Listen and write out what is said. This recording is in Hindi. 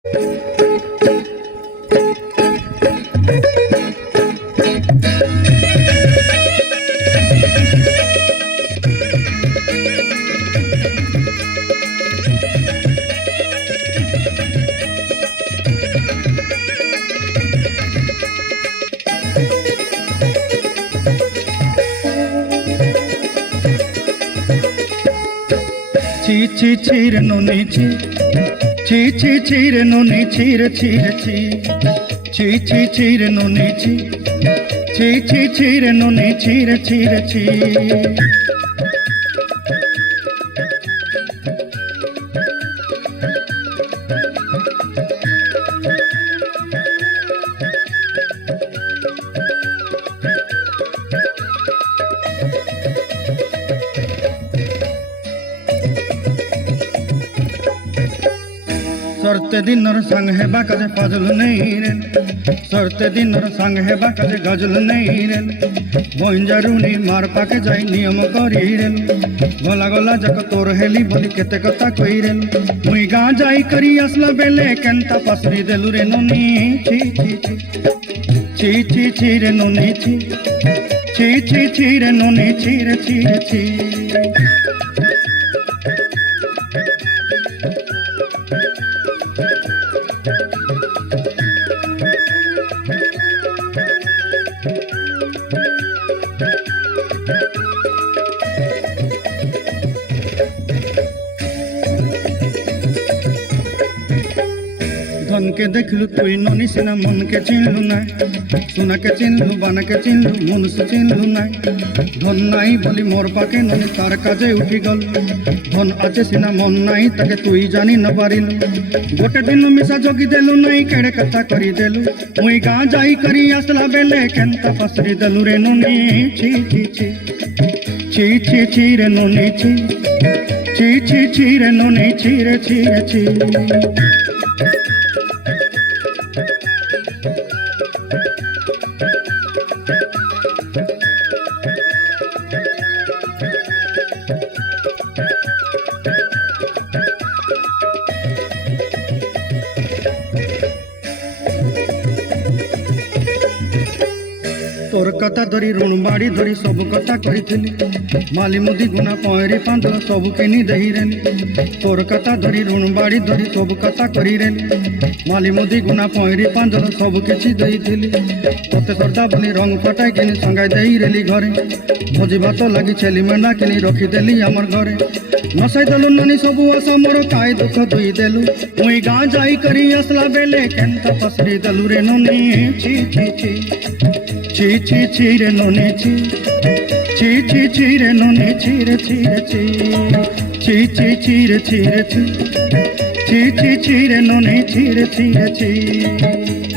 ची ची चीर नोनी ची ची ची चीर नोनी चीर चीर ची ची ची चीर नोनी ची ची ची चीर नोनी चीर चीर ची सरते दिनर संग है बाकाजे फाजल नहीं रे सरते दिनर संग है बाकाजे गजल नहीं रे बंजारुनी मार पाके जाई नियम करी रे गला गला जक तोर हेली बोली केते कथा कई रे मुई गा जाई करी असला बेले केंता पसरी देलु रे नोनी ची ची ची ची ची ची रे नोनी ची ची ची ची रे नोनी ची रे ची रे ची धन के देखलु तुई नोनी सिना मन के चिन्हलु ना सुना के चिन्हलु बाना के चिन्हलु मन से चिन्हलु ना धन नाई बोली मोर पाके नोनी तार काजे उठी गल धन आचे सिना मन नाई ताके तुई जानी न पारिलु गोटे दिन मिसा जोगी देलु नाई केड़े कथा करी देलु मुई गाँ जाई करी आसला बेले केंता पसरी देलु रे नोनी ची ची ची ची ची ची रे नोनी ची ची ची ची रे नोनी ची रे ची रे ची तोर कथा धरी ऋण बाड़ी धरी सब कथा करी माली मुदी गुना पहरी पांदल सब किनी दही रेली तोर कथा धरी ऋण बाड़ी धरी सब कथा करी रेली माली मुदी गुना पहरी पांदल सब किछि दही थिली तोते सरदा बनी रंग फटाई किनी संगाई देई रेली घरे भोजी भात लगी छेली मेंढा किनी रखी देली हमर घरे नसाई देलु नानी सब आशा मोर काय दुख दुई देलु मुई गाँ जाई करी असला बेले केंता पसरी देलु रे नोनी ची ची ची ची ची ची रे नोनी ची ची ची ची रे नोनी ची रे ची रे ची ची ची ची रे ची रे ची ची ची ची रे नोनी ची रे ची रे ची।